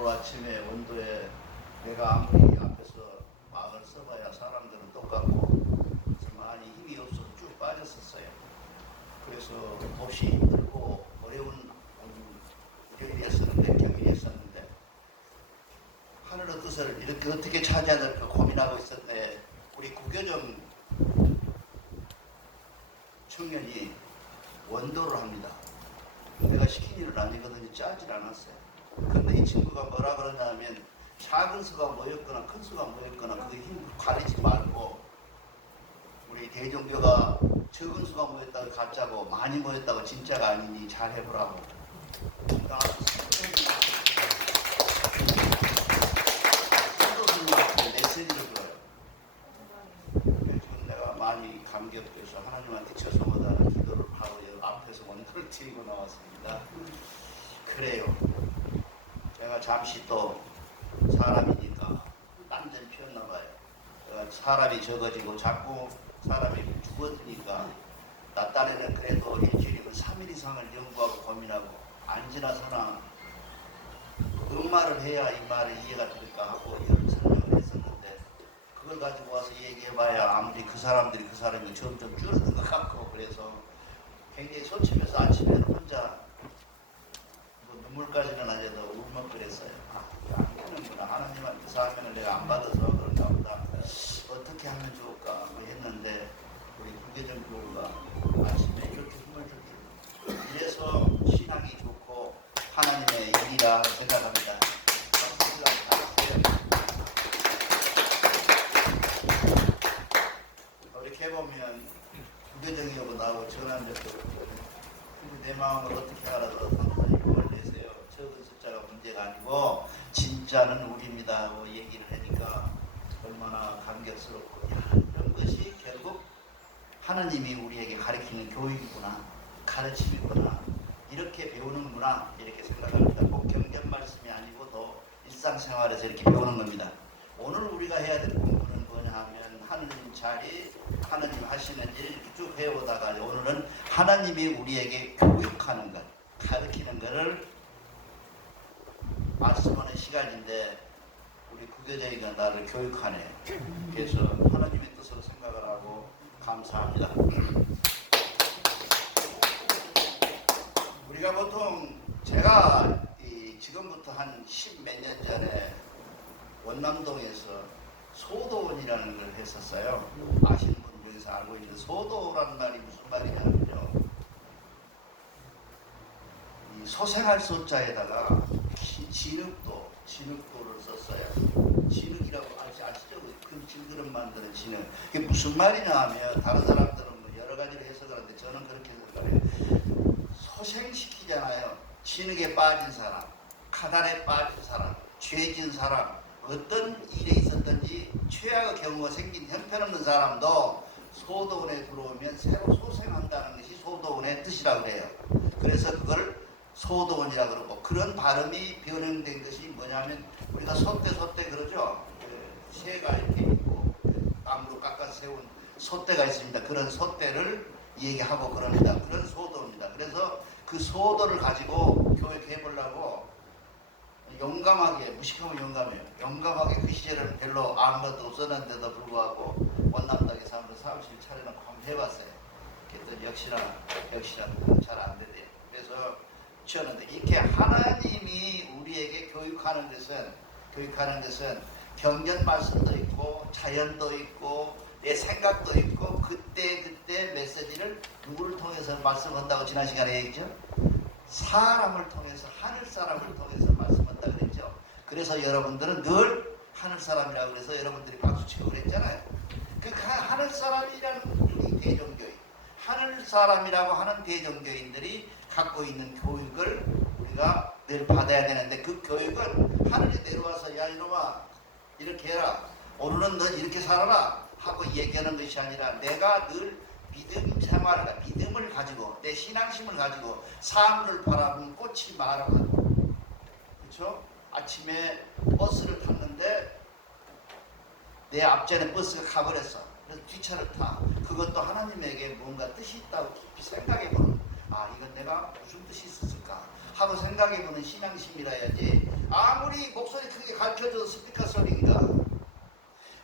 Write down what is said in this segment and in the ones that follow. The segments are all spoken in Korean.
오늘 아침에 원도에 내가 아무리 앞에서 막을 써봐야 사람들은 똑같고 많이 힘이 없어서 쭉 빠졌었어요. 그래서 몹시 힘들고 어려운 일이었었는데 경일이었었는데 하늘의 뜻을 이렇게 어떻게 찾아야 될까 고민하고 있었는데 우리 구교정 청년이 원도를 합니다. 내가 시킨 일은 아니거든요. 짜질 않았어요. 근데 이 친구가 뭐라 그러냐면 작은 수가 모였거나 큰 수가 모였거나 그 힘 가리지 말고 우리 대종교가 적은 수가 모였다고 가짜고 많이 모였다고 진짜가 아니니 잘 해보라고. 선도스님한테 메시지를 줘요. 지금 내가 많이 감격돼서 하나님한테 죄송하다는 기도를 하고 앞에서 원도를 드리고 나왔습니다. 그래요. 제가 잠시 또 사람이니까 딴전 피웠나 봐요. 사람이 적어지고 자꾸 사람이 죽어드니까 나 딴에는 그래도 일주일이면 3일 이상을 연구하고 고민하고 안 지나서나 음말을 해야 이 말이 이해가 될까 하고 이런 설명을 했었는데 그걸 가지고 와서 얘기해봐야 아무리 그 사람들이 그 사람이 점점 줄어든 것 같고 그래서 굉장히 소침해서 아침에는 혼자 눈물까지는 아니어도 울먹거렸어요. 안 되는구나. 하나님한테 사명을 내가 안 받아서 그런가 보다. 어떻게 하면 좋을까 했는데 우리 구교정 교우가 아침에 이렇게 힘을 줬죠. 이래서 신앙이 좋고 하나님의 일이라 생각합니다. 이렇게 해보면 구교정이하고 나하고 전한 적도 없고 내 마음을 어떻게 알아서 내세요. 적은 숫자가 문제가 아니고 진짜는 우리입니다 하고 얘기를 하니까 얼마나 감격스럽고 이런 것이 결국 하나님이 우리에게 가르치는 교육이구나 가르침이구나 이렇게 배우는구나 이렇게 생각합니다. 꼭 경전 말씀이 아니고 더 일상생활에서 이렇게 배우는 겁니다. 오늘 우리가 해야 될 공부는 뭐냐 하면 하느님 자리 하나님 하시는 일 이렇게 쭉 배우다가 오늘은 하나님이 우리에게 교육하는 것 가르치는 것을 말씀하는 시간인데 우리 구교정이가 나를 교육하네요. 그래서 하나님의 뜻으로 생각을 하고 감사합니다. 우리가 보통 제가 지금부터 한 10몇 년 전에 원남동에서 소도원이라는 걸 했었어요. 아시는 분 중에서 알고 있는 소도라는 말이 무슨 말이냐면요. 이 소생할 소자에다가 진흙도를 썼어요. 진흙이라고 아시죠? 큰 질그릇 만드는 진흙. 그게 무슨 말이냐 하면 다른 사람들은 뭐 여러 가지로 해석을 하는데 저는 그렇게 생각해요. 소생시키잖아요. 진흙에 빠진 사람, 카달에 빠진 사람, 죄진 사람, 어떤 일에 있었든지 최악의 경우가 생긴 형편없는 사람도 소도원에 들어오면 새로 소생한다는 것이 소도원의 뜻이라고 해요. 그래서 그걸 소도원이라고 그러고 그런 발음이 변형된 것이 뭐냐면 우리가 소떼 그러죠. 새가 이렇게 있고 나무로 깎아서 세운 소떼가 있습니다. 그런 소떼를 얘기하고 그럽니다. 그런 소도입니다. 그래서 그 소도를 가지고 교육해 보려고 용감하게 무식하면 용감해요. 용감하게 그 시절에는 별로 아무것도 없었는데도 불구하고 원남동에 사무실 차려놓고 한번 해봤어요. 그랬더니 역시나 잘 안 되대요. 그래서 저는 이렇게 하나님이 우리에게 교육하는 것은 경전 말씀도 있고 자연도 있고 내 생각도 있고 그때 메시지를 누구를 통해서 말씀한다고 지난 시간에 얘기했죠? 사람을 통해서 하늘 사람을 통해서 말씀한다 그랬죠. 그래서 여러분들은 늘 하늘 사람이라고 그래서 여러분들이 박수치고 그랬잖아요. 그 하늘 사람이라는 이 대종교인 하늘 사람이라고 하는 대종교인들이 갖고 있는 교육을 우리가 늘 받아야 되는데 그 교육은 하늘이 내려와서 야 이놈아 이렇게 해라 오늘은 너 이렇게 살아라 하고 얘기하는 것이 아니라 내가 늘 믿음을 가지고 내 신앙심을 가지고 사람을 바라보는 꽃이 말하고 그렇죠? 아침에 버스를 탔는데 내 앞전에 버스가 가버렸어. 그래서 뒷차를 타. 그것도 하나님에게 뭔가 뜻이 있다고 깊이 생각해보는 이건 내가 무슨 뜻이 있었을까 하고 생각해보는 신앙심이라 해야지 아무리 가르쳐줘도 스피커 소리인가?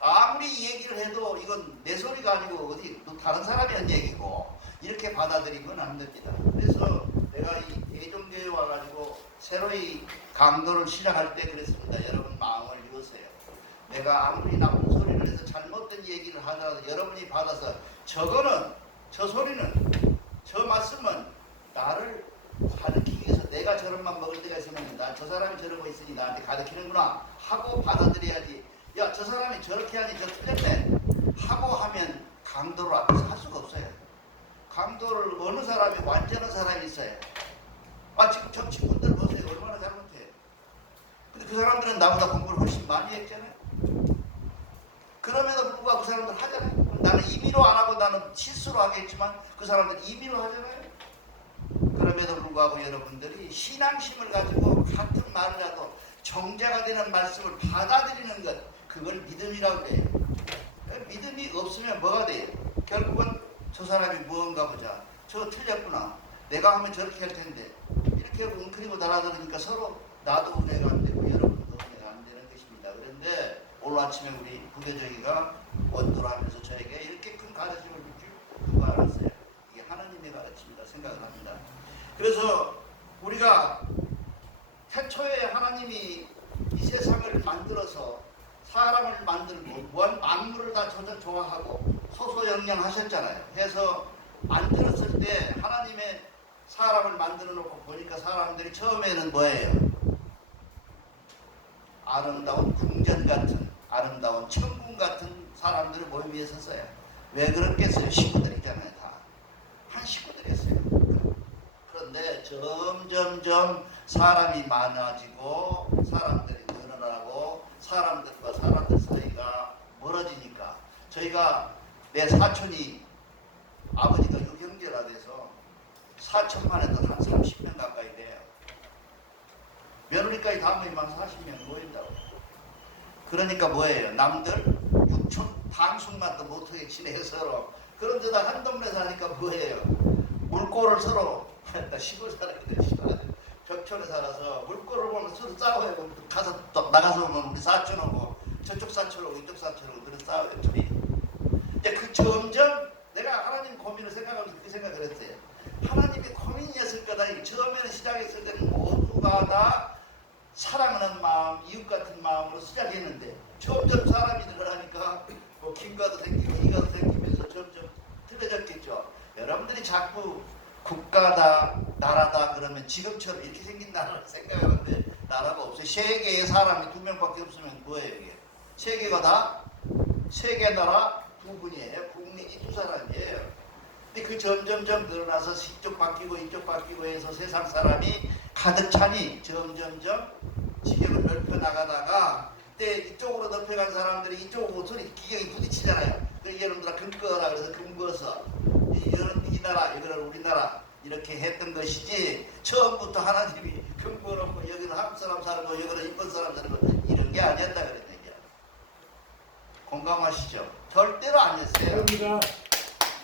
아무리 얘기를 해도 이건 내 소리가 아니고 어디 또 다른 사람이 한 얘기고 이렇게 받아들이면 안 됩니다. 그래서 내가 이 대종교에 와가지고 새로이 강도를 시작할 때 그랬습니다. 여러분 마음을 이으세요. 내가 아무리 나쁜 소리를 해서 잘못된 얘기를 하더라도 여러분이 받아서 저거는 저 소리는 저 말씀은 나를 가르치기 위해서 내가 저런만 먹을 때가 있으면 저 사람이 저러고 있으니 나한테 가르치는구나 하고 받아들여야지. 야, 저 사람이 저렇게 하니 저 틀렸네 하고 하면 강도를 앞에서 할 수가 없어요. 강도를 어느 사람이 완전한 사람이 있어요. 아, 지금 저 친구들 보세요. 얼마나 잘못해. 근데 그 사람들은 나보다 공부를 훨씬 많이 했잖아요. 그럼에도 불구하고 그 사람들 하잖아요. 나는 임의로 안 하고 나는 실수로 하겠지만 그 사람들은 임의로 하잖아요. 그럼에도 불구하고 여러분들이 신앙심을 가지고 같은 말이라도 정자가 되는 말씀을 받아들이는 것, 그걸 믿음이라고 해요. 믿음이 없으면 뭐가 돼요? 결국은 저 사람이 무언가 보자. 저 틀렸구나. 내가 하면 저렇게 할 텐데. 이렇게 웅크리고 달아들으니까 서로 나도 은혜가 안 되고 여러분도 은혜가 안 되는 것입니다. 그런데 오늘 아침에 우리 부교정이가 원도를 하면서 저에게 이렇게 큰 가르침을 주고 알았어요. 이게 하나님의 가르침이다 생각을 합니다. 그래서 우리가 태초에 하나님이 이 세상을 만들어서 사람을 만들고 무한 만물을 다 조화하고 소소영령하셨잖아요. 해서 만들었을 때 하나님의 사람을 만들어 놓고 보니까 사람들이 처음에는 뭐예요? 아름다운 궁전 같은 아름다운 천궁 같은 사람들을 모임 위에 섰어요. 왜 그렇겠어요? 식구들이잖아요. 다 한 식구들이었어요. 그런데 점점점 사람이 많아지고 사람들이 늘어나고 사람들과 사람들 사이가 멀어지니까 저희가 내 사촌이 아버지가 유경제라 돼서 사촌만 해도 한 30명 가까이 돼요. 며느리까지 다 모이면 40명 모인다고. 그러니까 뭐예요? 남들 육촌 방송만도 못하게 지내서 그런 데다 한 동네 사니까 뭐예요? 물꼬를 서로 시골 사람들 벽촌에 살아서 물꼬를 보면 서로 싸워요. 가서 또 나가서 보면 우리 사촌하고 저쪽 사촌하고 이쪽 사촌하고 그런 싸워요. 둘이. 이제 그 점점 내가 하나님 고민을 생각하면서 그 생각을 했어요. 하나님이 고민이었을 거다. 처음에는 시작했을 때는 모두가 다 사랑하는 마음, 이웃 같은 마음으로 시작했는데 점점 사람이 늘어나니까 뭐 김가도 생기고 이가도 생기면서 점점 틀어졌겠죠. 여러분들이 자꾸 국가다, 나라다 그러면 지금처럼 이렇게 생긴 나라를 생각하는데 나라가 없어요. 세계에 사람이 2명밖에 없으면 뭐예요 이게? 세계가 다 세계 나라 2분이에요. 국민이 2사람이에요. 근데 그 점점점 늘어나서 이쪽 바뀌고 이쪽 바뀌고 해서 세상 사람이 가득 차니 점점점 지경을 넓혀 나가다가 그때 이쪽으로 넓혀간 사람들이 이쪽으로 소리 기경이 부딪히잖아요. 그 여러분들아 금거라 그래서 금거서 이거는 이 나라 이거는 우리나라 이렇게 했던 것이지 처음부터 하나님이 금거놓고 여기는 한국 사람 살고 여기는 일본 사람 살고 이런 게 아니었다 그런 얘기야. 공감하시죠? 절대로 아니었어요.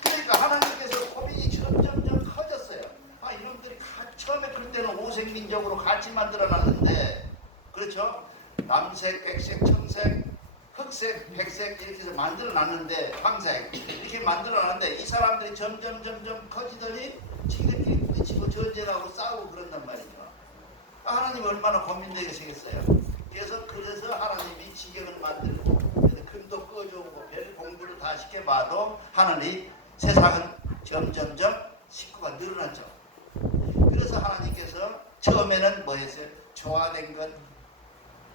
그러니까 하나님께서 고민이 점점점 커졌어요. 아 이놈들이 처음에 그럴 때는 오색민족으로 같이 만들어놨는데 그렇죠? 남색, 백색, 청색, 흑색, 백색 이렇게 해서 만들어놨는데 황색 이렇게 만들어놨는데 이 사람들이 점점 커지더니 지들끼리 부딪히고 전쟁하고 싸우고 그런단 말이죠. 하나님 얼마나 고민되게 생겼어요. 그래서 하나님이 지경을 만들고 금도 꺼줘오고 별 공부를 다 시켜봐도 하나님 세상은 점점점 식구가 늘어났죠. 그래서 하나님께서 처음에는 뭐 했어요? 조화된 것,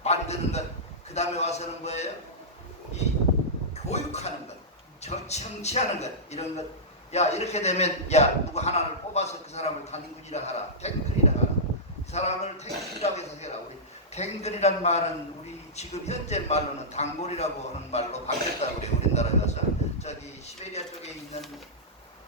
만드는 것, 그 다음에 와서는 뭐예요? 이 교육하는 것, 정치하는 것, 이런 것. 야 이렇게 되면 야 누구 하나를 뽑아서 그 사람을 단군이라 하라, 탱글이라 하라. 그 사람을 탱글이라고 해서 해라. 우리 탱글이란 말은 우리 지금 현재 말로는 단골이라고 하는 말로 바뀌었다고 그래요. 우리나라 가서 저기 시베리아 쪽에 있는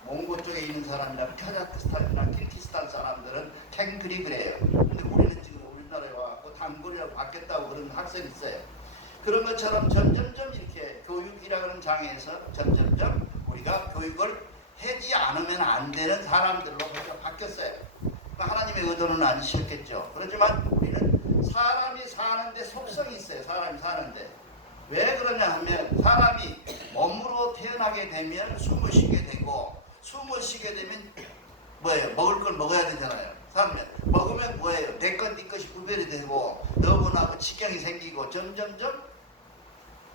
몽고 쪽에 있는 사람이나 카자흐스탄이나 키르기스탄 사람들은 탱글이 그래요. 근데 우리는 지금 우리나라에 와서 단골이라고 바뀌었다고 그런 학생이 있어요. 그런 것처럼 점점점 이렇게 교육이라는 장에서 점점점 우리가 교육을 하지 않으면 안 되는 사람들로 바뀌었어요. 하나님의 의도는 아니셨겠죠. 그렇지만 우리는 사람이 사는데 속성이 있어요. 사람이 사는데. 왜 그러냐 하면 사람이 몸으로 태어나게 되면 숨을 쉬게 되고 숨을 쉬게 되면 뭐예요? 먹을 걸 먹어야 되잖아요. 사람은 먹으면 뭐예요? 내 것, 네 것이 구별이 되고 너무나 지경이 생기고 점점점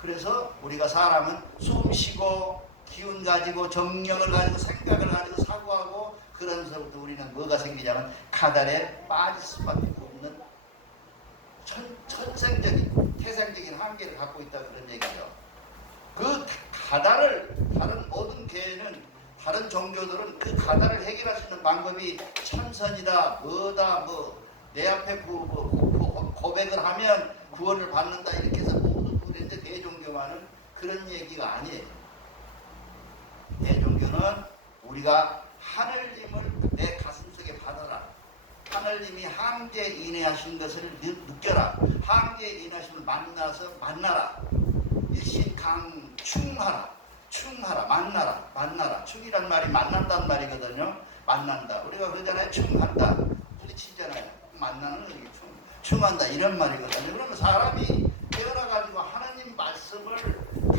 그래서 우리가 사람은 숨 쉬고 기운 가지고 정력을 가지고 생각을 가지고 사고하고 그러면서부터 우리는 뭐가 생기냐면 가달에 빠질 수밖에 없는 천생적인 태생적인 한계를 갖고 있다 그런 얘기죠. 그 가달을 다른 모든 교회는 다른 종교들은 그 가달을 해결할 수 있는 방법이 참선이다 뭐다 뭐 내 앞에 고백을 하면 구원을 받는다 이렇게 해서 모두 그랬는데 대종교만은 그런 얘기가 아니에요. 대종교는 우리가 하늘님을 내 가슴속에 받아라. 하늘님이 항제 인해하신 것을 느껴라. 항제 인해하심을 만나라. 일신강충하라. 충하라. 만나라. 충이란 말이 만난다는 말이거든요. 만난다. 우리가 그러잖아요. 충한다. 부딪히잖아요. 만나는 의미 충한다 이런 말이거든요. 그러면 사람이 태어나가지고 하나님 말씀을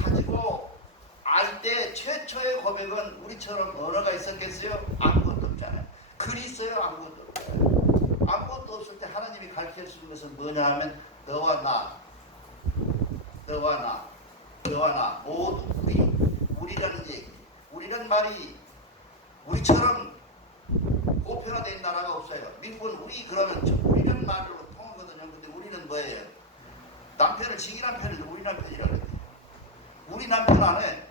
가지고 알 때 최초의 고백은 우리처럼 언어가 있었겠어요? 아무것도 없잖아요. 글이 있어요? 아무것도 없잖아요. 아무것도 없을 때 하나님이 가르쳐 주는 것은 뭐냐 하면 너와 나 모두 우리라는 얘기. 우리란 말이 우리처럼 보편화된 나라가 없어요. 미국은 그러면 우리란 말로 통하거든요. 근데 우리는 뭐예요? 남편을 지기 남편인데 우리 남편이라고 해요. 우리 남편 안 해.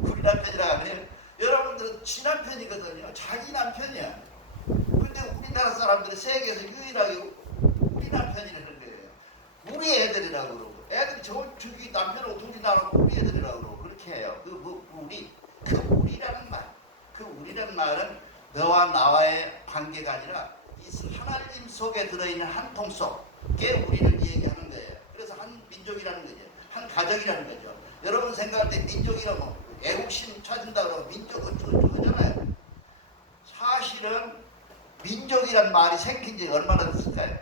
우리 남편이라고 안 해요. 여러분들은 지 남편이거든요. 자기 남편이야. 근데 우리나라 사람들은 세계에서 유일하게 우리 남편이라는 거예요. 우리 애들이라고 그러고. 애들이 저기 남편하고 둘이 나라고 우리 애들이라고 그러고. 그렇게 해요. 우리라는 말. 그 우리라는 말은 너와 나와의 관계가 아니라 이 하나님 속에 들어있는 한 통 속에 우리를 얘기하는 거예요. 그래서 한 민족이라는 거죠. 한 가정이라는 거죠. 여러분 생각할 때 민족이라고 애국심 찾은다 그러고 민족 어쩌고 하잖아요. 사실은 민족이란 말이 생긴 지 얼마나 됐을까요?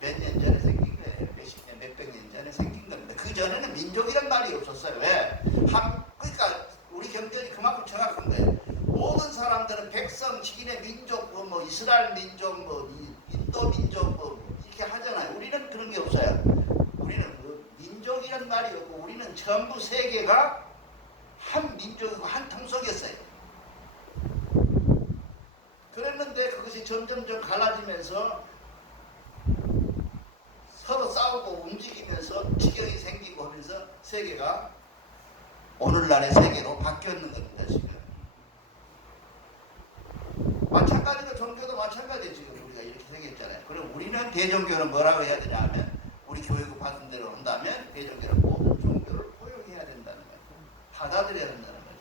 몇 년 전에 생긴 거예요. 몇십 년, 몇백 년 전에 생긴 겁니다. 그 전에는 민족이란 말이 없었어요. 왜? 그러니까 우리 경전이 그만큼 정확한 거예요. 모든 사람들은 백성, 지인의 민족, 뭐 이스라엘 민족, 뭐 인도 민족, 뭐 이렇게 하잖아요. 우리는 그런 게 없어요. 우리는 그 민족이란 말이 없고 우리는 전부 세계가 한 민족이고 한 통 속이었어요. 그랬는데 그것이 점점점 갈라지면서 서로 싸우고 움직이면서 지경이 생기고 하면서 세계가 오늘날의 세계로 바뀌었는 겁니다. 지금 마찬가지로 종교도 마찬가지예요. 지금 우리가 이렇게 생겼잖아요. 그럼 우리는 대종교는 뭐라고 해야 되냐 하면 우리 교육을 받은 대로 한다면 대종교는 모든 종교를 포용해야 된다는 거예요. 받아들여야 된다는 거죠.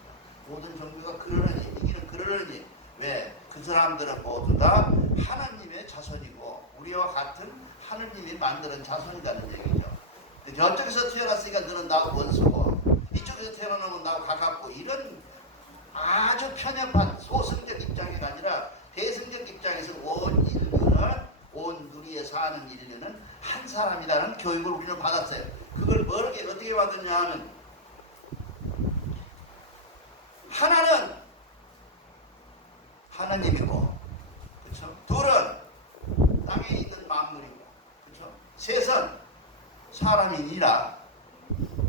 모든 종교가 그러느니 이기는 그러느니 왜? 그 사람들은 모두 다 하나님의 자손이고 우리와 같은 하느님이 만드는 자손이라는 얘기죠. 저쪽에서 태어났으니까 너는 나하고 원수고 이쪽에서 태어나면 나하고 가깝고 이런 아주 편협한 소승적 입장이 아니라 대승적 입장에서 온 누리에 사는 인류는 한 사람이라는 교육을 우리는 받았어요. 그걸 어떻게 받았냐 하면 하나는 하나님이고 그렇죠? 둘은 땅에 있는 만물이고 그렇죠? 셋은 사람이니라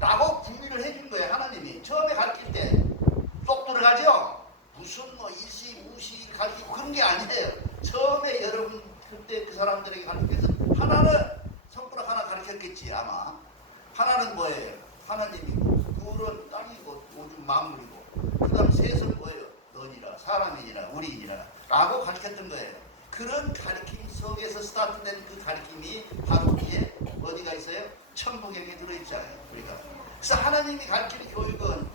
라고 분리를 해준 거예요. 하나님이 처음에 가르칠 때 똑 들어가죠? 무슨 뭐 일시 무시 가르치고 그런 게 아니에요. 처음에 여러분 그때 그 사람들에게 가르쳐서 하나는 손가락 하나 가르쳤겠지 아마. 하나는 뭐예요? 하나님이고 둘은 땅이고 오줌 만물이고 그 다음 셋은 뭐예요? 너니라 사람이니라 우리니라 라고 가르쳤던 거예요. 그런 가르침 속에서 스타트된 그 가르침이 바로 위에 어디가 있어요? 천부경에 들어있잖아요. 우리가. 그래서 하나님이 가르치는 교육은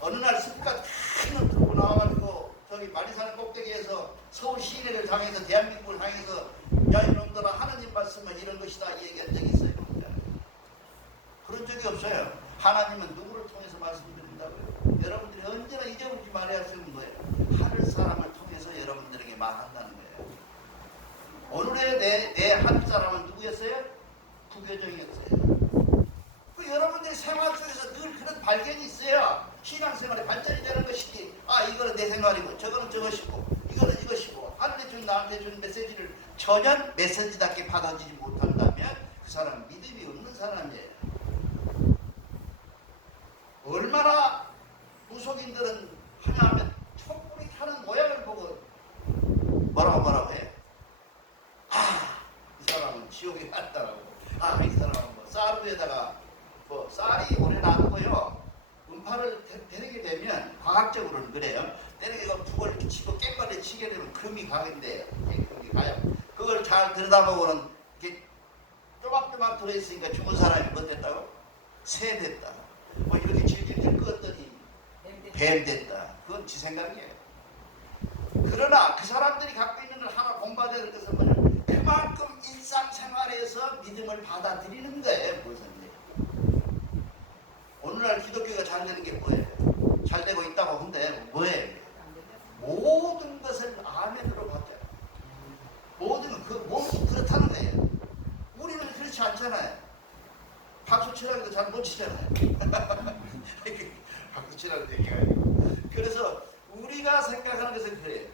어느 날 습관 큰놈 들고 나와가지고 저기 마리산 꼭대기에서 서울 시내를 향해서 대한민국을 향해서 야 이놈들아 하나님 말씀은 이런 것이다 얘기한 적이 있어요. 그런 적이 없어요. 하나님은 누구를 통해서 말씀드린다고요? 여러분들이 언제나 잊어버리지 말아야 하는 거예요. 하늘 사람을 통해서 여러분들에게 말한다는 거예요. 오늘의 내 한국 사람은 누구였어요? 부교정이었어요. 그 여러분들이 생활 속에서 늘 그런 발견이 있어요. 신앙생활의 발전이 되는 것이지. 아, 이거는 내 생활이고 저거는 저것이고 이거는 이것이고 하늘에 준 나한테 준 메시지를 전혀 메시지답게 받아들이지 못한다면 그 사람은 믿음이 없는 사람이에요. 얼마나 무속인들은 하냐면 촛불이 타는 모양을 보고 뭐라고 해요. 아, 이 사람은 지옥에 갔다라고. 아, 이 사람은 뭐 쌀 위에다가 뭐 쌀이 오래 나고요. 음파를 때리게 되면 과학적으로는 그래요. 때리게 북을 이렇게 치고 깨발에 치게 되면 금이 가긴데요. 금이 가요. 그걸 잘 들여다보고는 이렇게 쪼박쪼박 들어있으니까 죽은 사람이 뭐 됐다고? 새 됐다. 뭐 이렇게 질질 끄었더니 뱀 됐다. 그건 지 생각이에요. 그러나 그 사람들이 갖고 있는 걸 하나 공부해야 되는 것은 뭐냐면 그만큼 일상생활에서 믿음을 받아들이는 거예요. 무슨 오늘날 기독교가 잘 되는 게 뭐예요? 잘 되고 있다고 한데 뭐예요? 모든 것을 아멘으로 바뀌어요. 모든 건 그렇다는 거예요. 우리는 그렇지 않잖아요. 박수 치라고 잘 못 치잖아요. 박수 치라는 얘기가 아니고. 그래서 우리가 생각하는 것은 그래요.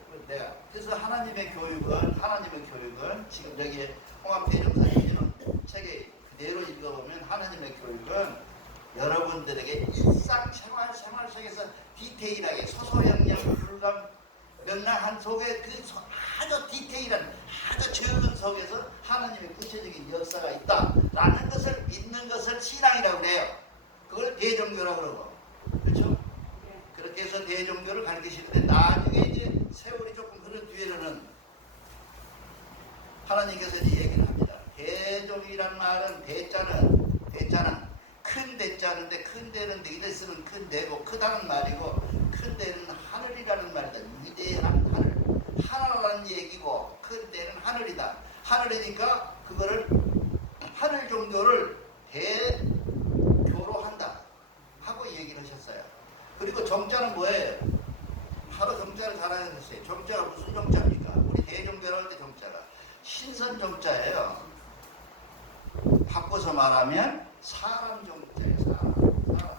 그래서 하나님의 교육은 지금 여기 홍합대종사님 책에 그대로 읽어보면 하나님의 교육은 여러분들에게 일상생활 속에서 디테일하게 명랑한 속에 그 아주 디테일한 아주 적은 속에서 하나님의 구체적인 역사가 있다라는 것을 믿는 것을 신앙이라고 그래요. 그걸 대종교라고 그러고, 그렇죠? 그렇게 해서 대종교를 가르치시는데 나중에 이제 세월이 조금 흐른 뒤에는 하나님께서 이제 얘기를 합니다. 대종이라는 말은 대자는 큰 대자는데 큰 대는 너희들 쓰는 큰 대고 크다는 말이고 큰 대는 하늘이라는 말이다. 위대한 하늘라는 얘기고 큰 대는 하늘이다. 하늘이니까 그거를 하늘 종교를 대교로 한다 하고 얘기를 하셨어요. 그리고 정자는 뭐예요? 바로 정자를 잘 알아야겠어요. 정자가 무슨 정자입니까? 우리 대종교를 할 때 정자가 신선 정자예요. 바꿔서 말하면 사람 정자예요.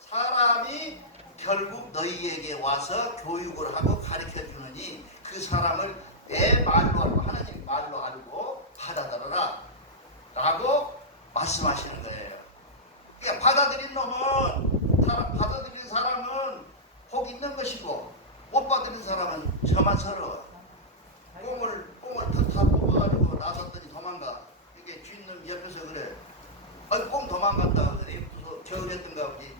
사람이 결국 너희에게 와서 교육을 하고 가르쳐 주느니 그 사람을 내 말로 알고 하나님 말로 알고 받아들여라 라고 말씀하시는 거예요. 그러니까 받아들인 사람은 복 있는 것이고 못 받아들인 사람은 저만 서러워. 꽁을 다 뽑아가지고 나섰더니 도망가. 이게 주인님 옆에서 그래. 꽁 도망갔다가 그래. 겨울했던가 보지.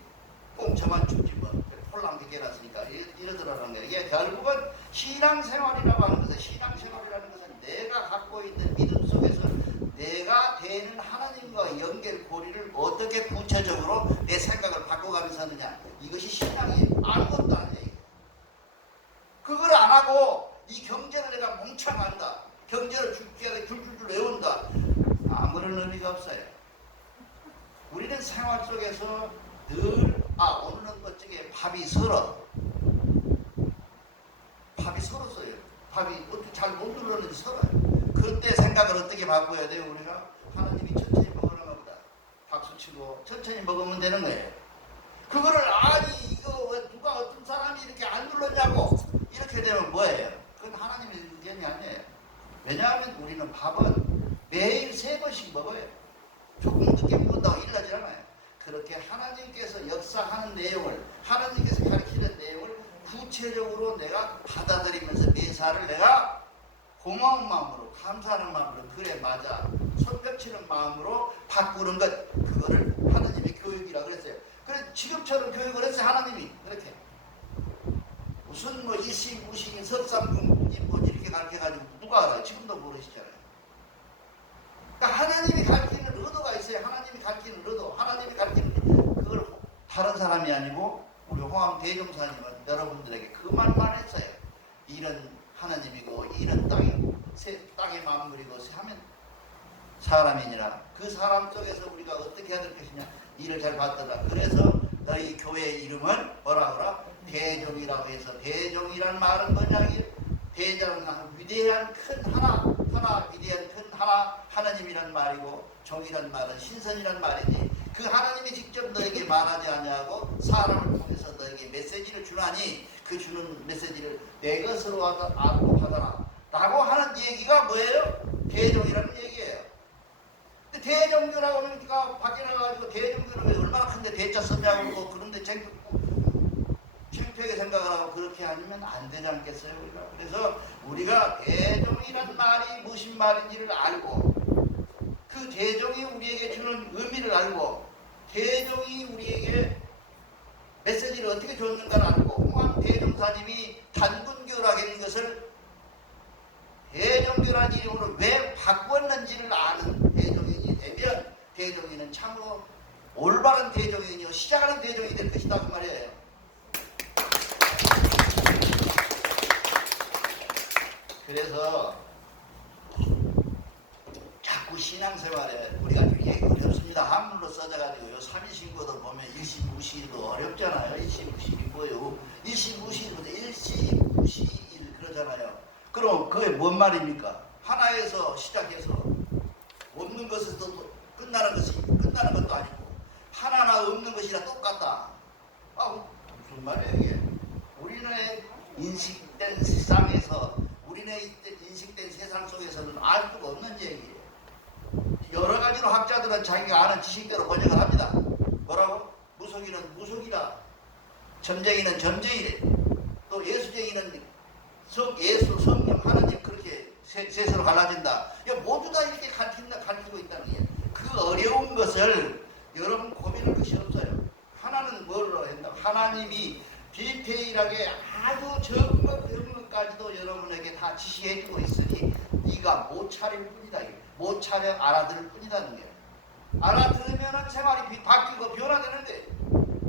꽁 저만 죽지 뭐. 폴랑게 깨놨으니까 이러더라는 거예요. 이게 결국은 신앙생활이라고 하는 것은 신앙생활이라는 것은 내가 갖고 있는 믿음 속에서 내가 되는 하나님과 연결고리를 어떻게 구체적으로 내 생각을 바꿔가면서 하느냐. 이것이 신앙이에요. 아무것도 아니에요. 그걸 안 하고 이 경제를 내가 몽창 한다. 경제를 줄줄줄 외운다. 아무런 의미가 없어요. 우리는 생활 속에서 늘 오늘은 어쩌게 밥이 설어. 밥이 설었어요. 밥이 어떻게 잘 못 눌렀는지 설어요. 그때 생각을 어떻게 바꿔야 돼요? 우리가 하나님이 천천히 먹으라고 보다. 박수치고 천천히 먹으면 되는 거예요. 그거를 이거 왜 누가 어떤 사람이 이렇게 안 눌렀냐고 이렇게 되면 뭐예요? 그건 하나님의 의견이 아니에요. 왜냐하면 우리는 밥은 매일 3번씩 먹어요. 조금 늦게 먹는다고 일나지 않아요. 그렇게 하나님께서 역사하는 내용을 하나님께서 가르치는 내용을 구체적으로 내가 받아들이면서 매사를 내가 고마운 마음으로 감사하는 마음으로 그래 맞아 손뼉치는 마음으로 바꾸는 것 그거를 하나님의 교육이라고 그랬어요. 그래서 지금처럼 교육을 했어요. 하나님이 그렇게 무슨 뭐 일시 무식인 석삼금 이렇게 가르쳐가지고 누가 알아요? 지금도 모르시잖아요. 그러니까 하나님이 가르치는 의도가 있어요. 하나님이 가르치는 의도, 하나님이 가르치는 그걸 다른 사람이 아니고 우리 홍암 대종사님은 여러분들에게 그 말만 했어요. 이런 하나님이고 이런 땅이고 땅의 마음 그리고 하면 사람이니라. 그 사람 속에서 우리가 어떻게 해야 될 것이냐 일을 잘 받더라. 그래서 너희 교회 이름은 뭐라 그러라? 대종이라고 해서 대종이란 말은 뭐냐? 대장은 위대한 큰 하나 위대한 큰 하나 하나님이란 말이고 종이란 말은 신선이란 말이니 그 하나님이 직접 너에게 말하지 아니하고 사람을 통해서 너에게 메시지를 주나니 그 주는 메시지를 내 것으로 알고 하더라 라고 하는 얘기가 뭐예요? 대종이라는 얘기예요. 근데 대종교라고 하면 우리가 밖에 나가가지고 대종교는 얼마나 큰데 대자 쓰냐고 뭐 그런데 창피하게 생각을 하고 그렇게 하면 안 되지 않겠어요? 그래서 우리가 대종이란 말이 무슨 말인지를 알고 그 대종이 우리에게 주는 의미를 알고 대종이 우리에게 메시지를 어떻게 줬는가를 알고 홍암 대종사님이 단군교라는 것을 대종교라는 이름으로 왜 바꿨는지를 아는 대종인이 되면 대종인은 참으로 올바른 대종인이요 시작하는 대종이 될 것이다 그 말이에요. 그래서 자꾸 신앙생활에 우리가 이게 어렵습니다. 한문으로 써져가지고요. 3일신고도 보면 일시무시일도 어렵잖아요. 일시무시일이 뭐예요? 일시무시일보다 일시무시일 그러잖아요. 그럼 그게 뭔 말입니까? 하나에서 시작해서 없는 것에서도 끝나는 것도 아니고 하나나 없는 것이랑 똑같다. 무슨 말이에요 이게? 우리는 인식된 세상에서 우리네 인식된 세상 속에서는 알 수가 없는 얘기예요. 여러 가지로 학자들은 자기가 아는 지식대로 번역을 합니다. 뭐라고? 무속인은 무속이다. 점쟁이는 점쟁이래. 또 예수쟁이는 예수, 성령, 하나님 그렇게 셋으로 갈라진다. 모두 다 이렇게 가르치고 있다는 게 그 어려운 것을 여러분 고민할 것이 없어요. 하나는 뭘로 한다? 하나님이 디테일하게 아주 적은 것까지도 여러분에게 다 지시해주고 있으니 네가 못 차릴 뿐이다. 못 차려 알아들을 뿐이다는 거예요. 알아들으면 생활이 바뀌고 변화되는데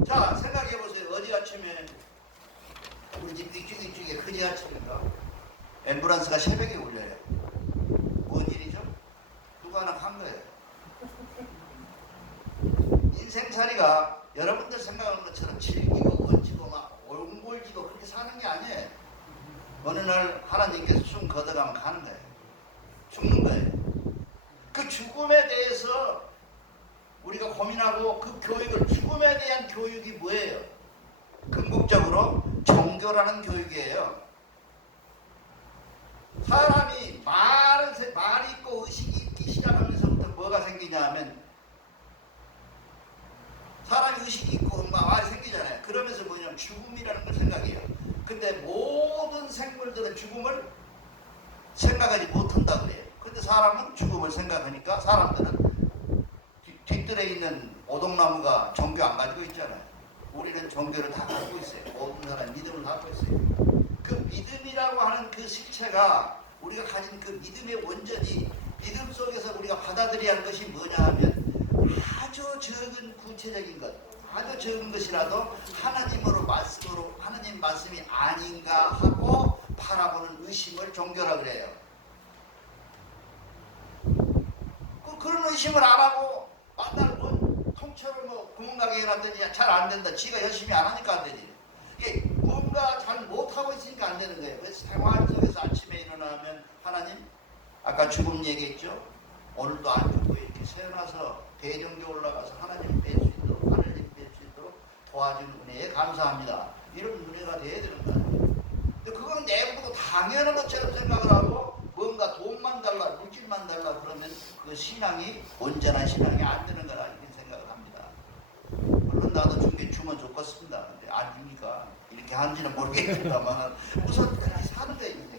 자 생각해보세요. 어디 아침에 우리 집 이쪽에 큰 아침인가 앰뷸런스가 새벽에 울려요. 뭔 일이죠? 누가 하나 간 거예요. 인생살이가 여러분들 생각하는 것처럼 즐기고 멋지고 막 옹골지고 그렇게 사는 게 아니에요. 어느 날 하나님께서 숨 걷어가면 가는 거예요. 죽는 거예요. 그 죽음에 대해서 우리가 고민하고 그 교육을 죽음에 대한 교육이 뭐예요? 궁극적으로 종교라는 교육이에요. 사람이 말이 있고 의식이 있기 시작하면서부터 뭐가 생기냐 하면 사람이 의식이 있고 말이 생기잖아요. 그러면서 뭐냐면 죽음이라는 걸 생각해요. 근데 모든 생물들은 죽음을 생각하지 못한다 그래요. 근데 사람은 죽음을 생각하니까 사람들은 뒤뜰에 있는 오동나무가 종교 안 가지고 있잖아요. 우리는 종교를 다 갖고 있어요. 모든 사람 믿음을 갖고 있어요. 그 믿음이라고 하는 그 실체가 우리가 가진 그 믿음의 원전이 믿음 속에서 우리가 받아들여야 할 것이 뭐냐 하면 아주 적은 구체적인 것, 아주 적은 것이라도 하나님으로 말씀으로 하나님 말씀이 아닌가 하고 바라보는 의심을 종교라 그래요. 그런 의심을 안 하고 맨날 통째로 뭐 구멍가게 해놨더니 잘 안 된다. 지가 열심히 안 하니까 안 되지. 이게 뭔가 잘 못하고 있으니까 안 되는 거예요. 그래서 생활 속에서 아침에 일어나면 하나님 아까 죽음 얘기했죠. 오늘도 안 죽고 이렇게 세어나서 대정교 올라가서 하나님 뵐 수 있도록 하나님 뵐 수 있도록 도와준 은혜에 감사합니다. 이런 은혜가 돼야 되는 거 아니에요. 근데 그건 내부고 당연한 것처럼 생각을 하고 뭔가 돈만 달라 물질만 달라 그러면 그 신앙이 온전한 신앙이 안 되는 거라 이렇게 생각을 합니다. 물론 나도 주면 좋겠습니다. 근데 안 줍니까? 이렇게 하는지는 모르겠습니다만 우선 그렇게 사는 거예요. 인생이.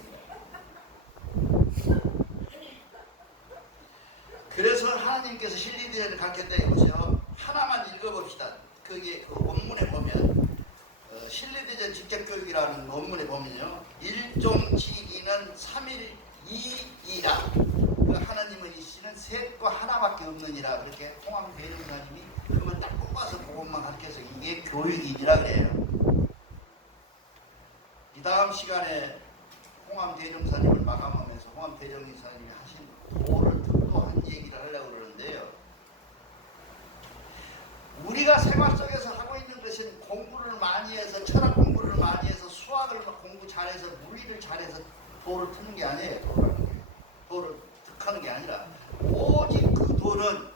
그래서 하나님께서 신리대를 가르쳤다 해보세요. 하나만 읽어봅시다. 그게 그 원문에 보면 신리대전 직접교육이라는 원문에 보면요. 일종지기는 삼일이이라 그 하나님은 이시는 셋과 하나밖에 없느니라 그렇게 홍암 대종사님이 그걸 딱 뽑아서 그것만 가르쳐서 이게 교육이니라 그래요. 이 다음 시간에 홍암 대종사님을 마감하면서 홍암 대종사님이 하신 도를 듣고 한 얘기를 하려고 그러는데요. 우리가 생활 속에서 하고 있는 것은 공부를 많이 해서 철학 공부를 많이 해서 수학을 공부 잘해서 물리를 잘해서 도를 트는 게 아니에요. 도라는 게. 도를 득하는 게 아니라 오직 그 도는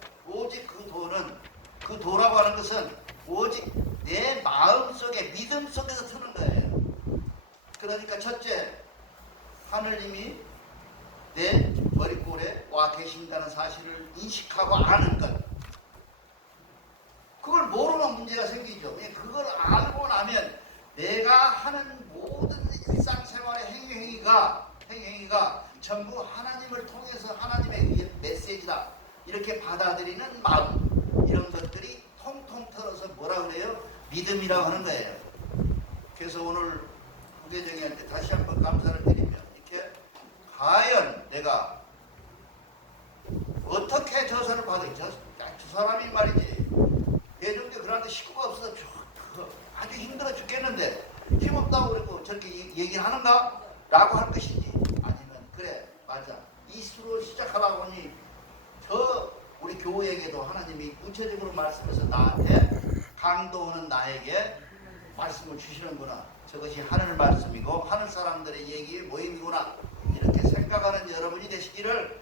그 도라고 하는 것은 오직 내 마음속에 믿음 속에서 트는 거예요. 그러니까 첫째, 하느님이 내 머릿골에 와 계신다는 사실을 인식하고 아는 것. 그걸 모르면 문제가 생기죠. 그걸 알고 나면 내가 하는 모든 일상생활의 행위가 전부 하나님을 통해서 하나님의 메시지다. 이렇게 받아들이는 마음. 이런 것들이 통통 털어서 뭐라 그래요? 믿음이라고 하는 거예요. 그래서 오늘 부계정이한테 다시 한번 감사를 드리며 이렇게 과연 내가 어떻게 저서를 받을지 저 사람이 말이지 대중교 그런데 식구가 없어서 아주 힘들어 죽겠는데 힘없다고 그러고 저렇게 얘기를 하는가? 라고 할 것인지 아니면 그래 맞아 이수로 시작하라고 하니 저 우리 교회에게도 하나님이 구체적으로 말씀해서 나한테 강도는 나에게 말씀을 주시는구나. 저것이 하늘 말씀이고 하늘 사람들의 얘기의 모임이구나. 이렇게 생각하는 여러분이 되시기를